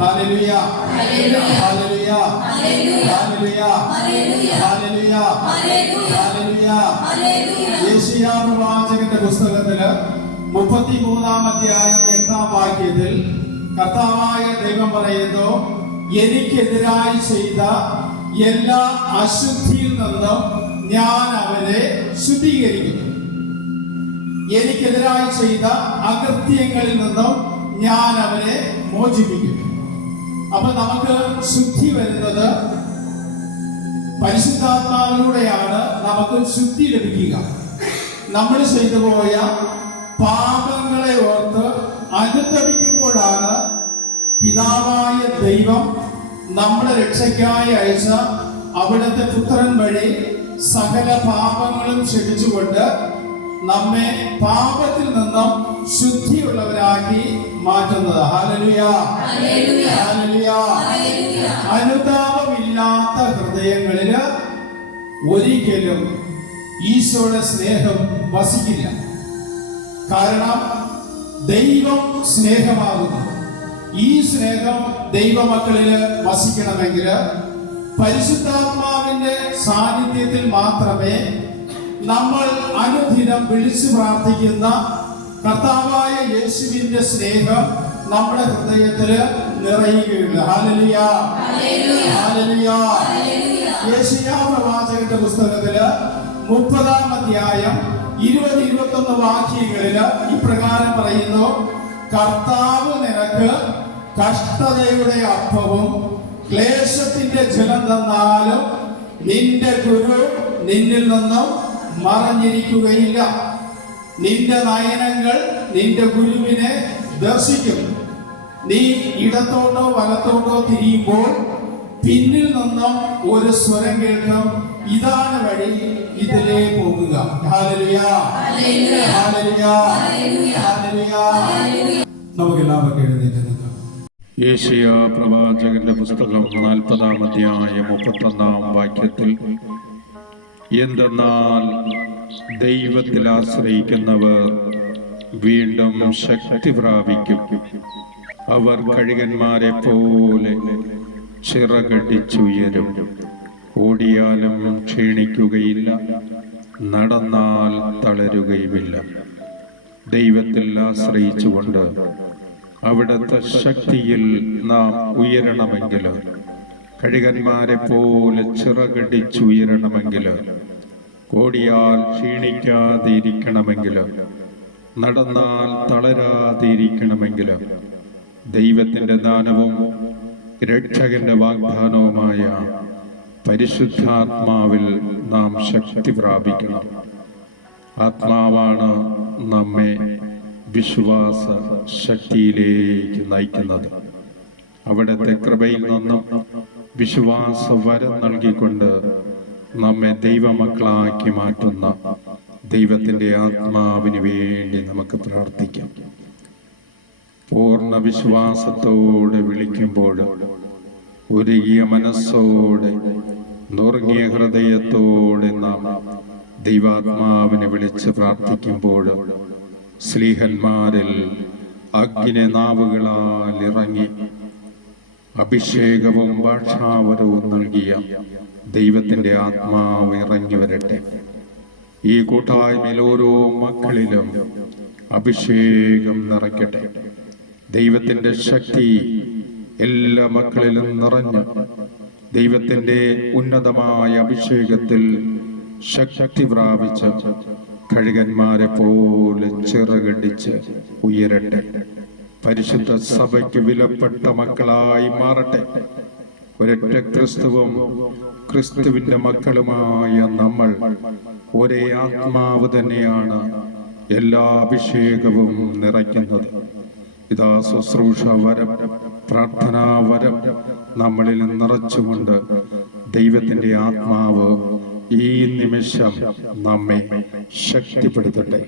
Hallelujah ഹല്ലേലൂയ ഹല്ലേലൂയ ഹല്ലേലൂയ ഹല്ലേലൂയ. യെശയ്യാ പ്രവാചകന്റെ പുസ്തകത്തില് 33-ാം അധ്യായം 8-ാം വാക്യത്തിൽ കർത്താവായ ദൈവം പറയുന്നു, എനിക്കെതിരായി ചെയ്ത എല്ലാ അശുദ്ധിയിൽ നിന്നും ഞാൻ അവരെ ശുദ്ധീകരിക്കുന്നു. എനിക്കെതിരായി ചെയ്ത അകൃത്യങ്ങളിൽ നിന്നും ഞാൻ അവരെ മോചിപ്പിക്കുന്നു. അപ്പൊ നമുക്ക് ശുദ്ധി വരുന്നത് പരിശുദ്ധാത്മാവിലൂടെയാണ്. നമുക്ക് ശുദ്ധി ലഭിക്കുക. നമ്മൾ ചെയ്തു പോയ പാപങ്ങളെ ഓർത്ത് അനുതപിക്കുമ്പോഴാണ് പിതാവായ ദൈവം നമ്മുടെ രക്ഷയ്ക്കായി അയച്ച അവിടുത്തെ പുത്രൻ വഴി സകല പാപങ്ങളും ക്ഷമിച്ചുകൊണ്ട് നമ്മെ പാപത്തിൽ നിന്നും ശുദ്ധിയുള്ളവരാക്കി മാറ്റുന്നത്. Hallelujah hallelujah. അനുതാപമില്ലാത്ത ഹൃദയങ്ങളിൽ ഒരിക്കലും ഈശോയുടെ സ്നേഹം വസിക്കില്ല. കാരണം ദൈവം സ്നേഹമാകുന്നു. ഈ സ്നേഹം ദൈവമക്കളിൽ വസിക്കണമെങ്കിൽ പരിശുദ്ധാത്മാവിന്റെ സാന്നിധ്യത്തിൽ മാത്രമേ നമ്മൾ അനുദിനം വിളിച്ചു പ്രാർത്ഥിക്കുന്ന കർത്താവായ യേശുവിന്റെ സ്നേഹം നമ്മുടെ ഹൃദയത്തിൽ നിറയുകയുള്ളൂ. ഹല്ലേലൂയ ഹല്ലേലൂയ. യെശയ്യാ പ്രവാചകന്റെ പുസ്തകത്തില് 30-ാം അധ്യായം 20-21 വാക്യങ്ങളില് ഇപ്രകാരം പറയുന്നു, കർത്താവ് നിനക്ക് കഷ്ടതയുടെ അപ്പവും ക്ലേശത്തിന്റെ ജലം തന്നാലും നിന്റെ ഗുരു നിന്നിൽ നിന്നും മറഞ്ഞിരിക്കുകയില്ല. നിന്റെ നയനങ്ങൾ നിന്റെ ഗുരുവിനെ ദർശിക്കും. നീ ഇടത്തോട്ടോ വലത്തോട്ടോ തിരിയുമ്പോൾ പിന്നിൽ നിന്നും ഒരു സ്വരം കേൾക്കും, ഇതാണ് വഴി, ഇതിലേ പോകുക. ഹല്ലേലൂയ ഹല്ലേലൂയ ഹല്ലേലൂയ. നമുക്ക് എല്ലാവർക്കും എഴുന്നേറ്റ് നിൽക്കാം. യെശയ്യാ പ്രവാചകന്റെ പുസ്തകം 40-ാം അധ്യായം 31-ാം വാക്യത്തിൽ, എന്തെന്നാൽ ദൈവത്തിൽ ആശ്രയിക്കുന്നവർ വീണ്ടും ശക്തി പ്രാപിക്കും. അവർ കഴുകന്മാരെ പോലെ ചിറകടിച്ചുയരും. ഓടിയാലും ക്ഷീണിക്കുകയില്ല, നടന്നാൽ തളരുകയുമില്ല. ദൈവത്തിൽ ആശ്രയിച്ചുകൊണ്ട് അവിടുത്തെ ശക്തിയിൽ നാം ഉയരണമെങ്കിൽ, കഴുകന്മാരെ പോലെ ചിറകടിച്ചുയരണമെങ്കിൽ, ഓടിയാൽ ക്ഷീണിക്കാതിരിക്കണമെങ്കിൽ, നടന്നാൽ തളരാതിരിക്കണമെങ്കിൽ, ദൈവത്തിൻ്റെ ദാനവും രക്ഷകന്റെ വാഗ്ദാനവുമായ പരിശുദ്ധാത്മാവിൽ നാം ശക്തി പ്രാപിക്കണം. ആത്മാവാണ് നമ്മെ വിശ്വാസ ശക്തിയിലേക്ക് നയിക്കുന്നത്. അവിടുത്തെ കൃപയിൽ നിന്നും വിശ്വാസ വരം നൽകിക്കൊണ്ട് നമ്മെ ദൈവമക്കളാക്കി മാറ്റുന്ന ദൈവത്തിൻ്റെ ആത്മാവിന് വേണ്ടി നമുക്ക് പ്രാർത്ഥിക്കാം. പൂർണ്ണ വിശ്വാസത്തോടെ വിളിക്കുമ്പോൾ, ഒരുങ്ങിയ മനസ്സോടെ നുറുങ്ങിയ ഹൃദയത്തോടെ നാം ദൈവാത്മാവിനെ വിളിച്ച് പ്രാർത്ഥിക്കുമ്പോൾ, സ്ലീഹന്മാരിൽ അഗ്നി നാവുകളാൽ ഇറങ്ങി അഭിഷേകവും ഭാഷാവരവും നൽകിയ ദൈവത്തിൻ്റെ ആത്മാവ് ഇറങ്ങി വരട്ടെ. ഈ കൂട്ടായ്മയിൽ ഓരോ മക്കളിലും അഭിഷേകം നിറയ്ക്കട്ടെ. ദൈവത്തിൻ്റെ ശക്തി എല്ലാ മക്കളിലും നിറഞ്ഞ് ദൈവത്തിൻ്റെ ഉന്നതമായ അഭിഷേകത്തിൽ ശക്തി പ്രാപിച്ച് കഴുകന്മാരെ പോലെ ചിറകടിച്ച് ഉയരട്ടെ. പരിശുദ്ധ സഭയ്ക്ക് വിലപ്പെട്ട മക്കളായി മാറട്ടെ. ഒരൊറ്റ ക്രിസ്തുവും ക്രിസ്തുവിന്റെ മക്കളുമായ നമ്മൾ ഒരേ ആത്മാവ് തന്നെയാണ് എല്ലാ അഭിഷേകവും നിറയ്ക്കുന്നത്. ഇതാ ശുശ്രൂഷ വരം, പ്രാർത്ഥനാ വരം നമ്മളിൽ നിറച്ചുകൊണ്ട് ദൈവത്തിൻ്റെ ആത്മാവ് ഈ നിമിഷം നമ്മെ ശക്തിപ്പെടുത്തട്ടെ.